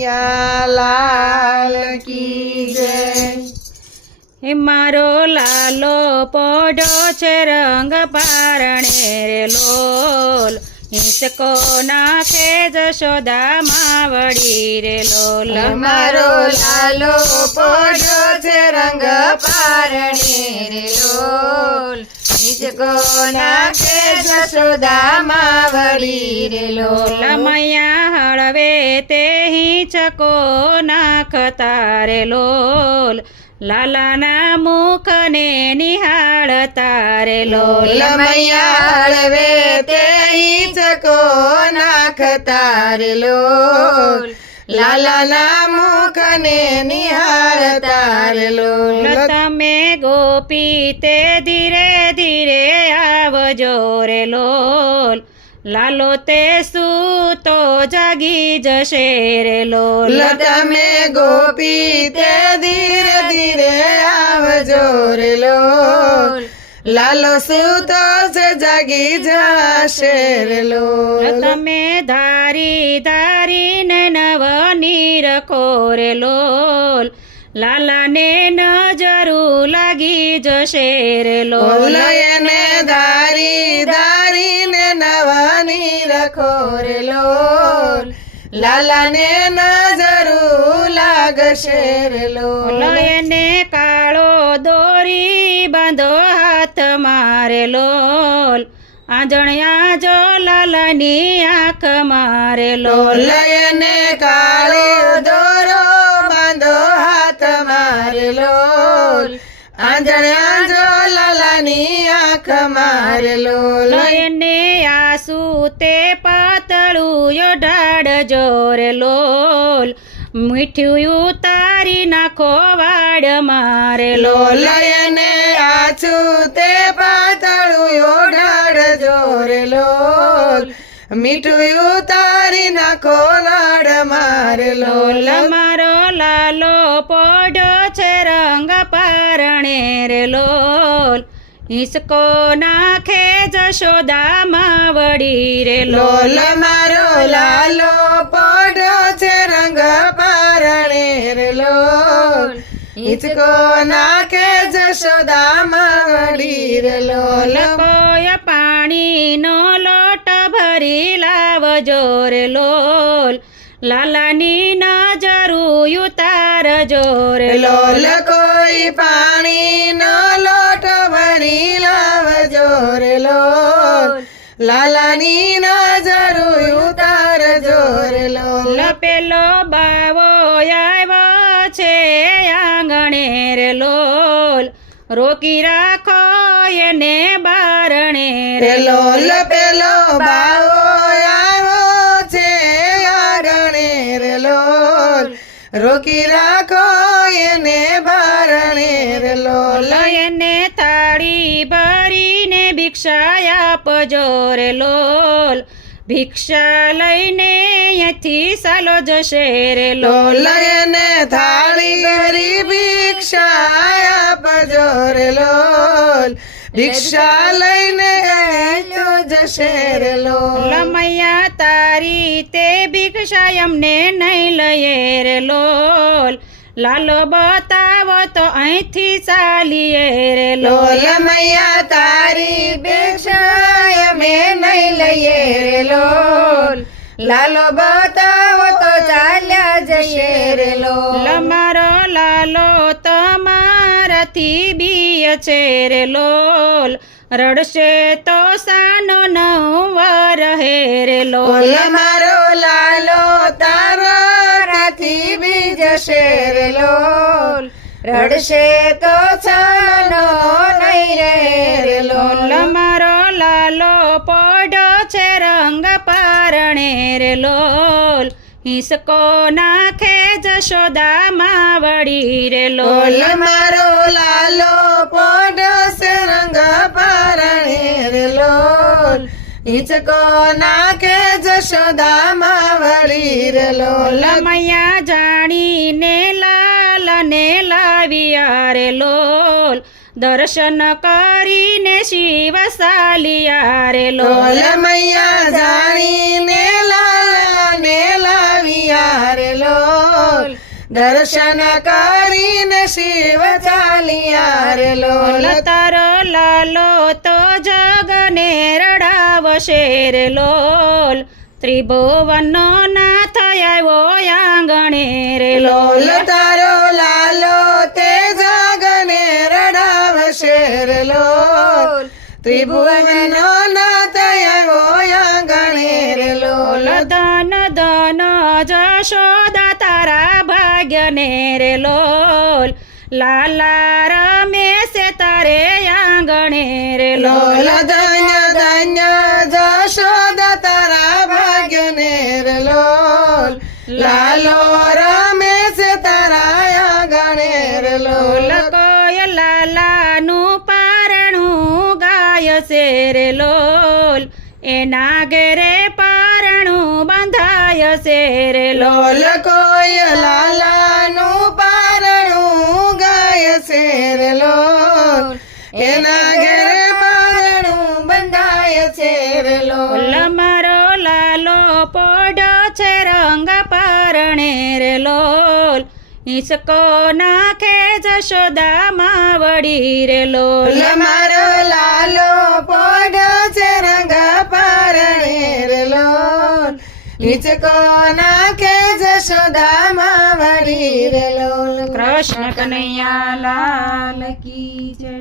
કનૈયા લાલ કી જય. હે મારો લાલો પોઢો છે રંગ પારણે રે લોલ. હિંચકો નાખે જશોદા માવડી રે લોલ. મારો લાલો પોડો છે રંગ પારણે રે નિજકો નાખે જશોદામાં વળી રે લોલ હળવે તે હિંચકો નાખતા રે લોલ. લાલાના મુખને નિહાળતા રે લોલ. હળવે તે હિંચકો નાખતા રે લોલ. લાલાના મુખને નિહાળતા લો. તમે ગોપી તે ધીરે ધીરે આવજો રે લોલ. લાલો તે સૂતો જાગી જશે રે લોલ. તમે ગોપી તે ધીરે ધીરે આવજો રે લોલ. લાલો સૂતો છે જાગી જશે રે લોલ. તમે ધારી ધારીને નવ કોરે લોલ લાલાને નજરુ લાગી જશે રે લોલ એને દારી ધારીને નવા નીર કોરે લોલ લાલાને નજરુ લાગશે રે લોલ લયને કાળો દોરી બાંધો હાથ મારે લોલ આંજણ્યા જો લાલાની આંખ મારે લો. લયને કાળો દોરો બાંધો હાથ મારે લો. આંજણ્યા જો લાલાની આંખ મારે લો. લયને આસુ તે પાતળું યો ઢાડ જોરે લોલ. મીઠું ઉતારી નાખો વાડ મારે લોલ લોલયને આછું તે પાતળું ઓઢાડ જોરે લોલ મીઠું ઉતારી નાખો લાડ મારે લોલ મારો લાલો પોડો છે રંગ પારણે રે લોલ હિસકો નાખે જશોદા માવડી રે લોલ મારો લાલો હિચકો નાખે જશોદા માડી રે લોલ કોઈ પાણીનો લોટ ભરી લાવજો રે લોલ લાલાની નજરું ઉતાર જોર લોલ કોઈ પાણી નો લોટ ભરી લાવજો રે લોલ લાલાની નજરું ઉતાર જોર લોલ પેલો બાવો આવ્યો લોલ રોકી રાખો એને બારણે રે લોલ પેલો બાવો આવો છે આગણે રે લોલ રોકી રાખો એને બારણે રે લોલ લયને તાળી ભરીને ભિક્ષા આપજો રે લોલ ભિક્ષા લઈને અહીંથી સાલો જશે રે લોલ એને થાળી ભરી ભિક્ષા આપજો રે લોલ. ભિક્ષા લઈને ગયો જશે રે લોલ. લમૈયા તારી તે ભિક્ષા અમને નહીં લઈએ રે લોલ. લાલો બતાવો તો અહીંથી ચાલીએ રે લોલ. મૈયા તારી ભિક્ષા અમે નહીં લઈએ રે લોલ. લાલો બતાવો તો ચાલ્યા જશે રે લોલ. લમારો લાલો તમારાથી બીય છે રે લોલ. રડશે તો સાનો નવર રહે રે લોલ. મારો લાલો તારો રાથી બીજ રે લોલ. રડશે તો સાનો નહીં રે રે લોલ. મારો લાલો પોડો છે રંગ પારણે રે લોલ. હિસકો નાખે જશોદા માવડી રે લોલ મારો લાલો પોડો સે રંગ પારણે રે લોલ. હિચકો નાખે જશોદામાં વળી રે લોલ. મૈયા જાણીને લાલને લાવ્યા રે લોલ. દર્શન કરીને શિવ સાલિયા રે લોલ લોલ. મૈયા જાણીને દર્શન કરીને શિવ ચાલિયા રે લોલ. તારો લાલો તો જગને રડાવશે રે લોલ. ત્રિભુવનનો નાથ આવ્યો આંગણે રે લોલ. તારો લાલો તે જાગને રડાવશે રે લોલ. ત્રિભુવનનો નાથ આવ્યો આંગણે રે લોલ. ધન ધન જશોદા તારા ભાગ્યને રે લોલ લાલા રમેશે તારે આંગણે રે લોલ ધન્ય ધન્ય જશોદ તારા ભાગ્યને રે લોલ લાલો રમેશ તારા આંગણે રે લોલ કોય લાલાનું પારણું ગાય છે રે લોલ. એના ઘરે પારણું બંધાય છે રે લોલ લોલ. રંગ પારણે રે લોલ ઈસકો નાખે જશોદામાં વળી રે લોલ મારો લાલો પોડો છે રંગ પારણે રે લોલ હિચકો નાખે જશોદામાં વળી રે લોલ કૃષ્ણ કનૈયા લાલ કી જય.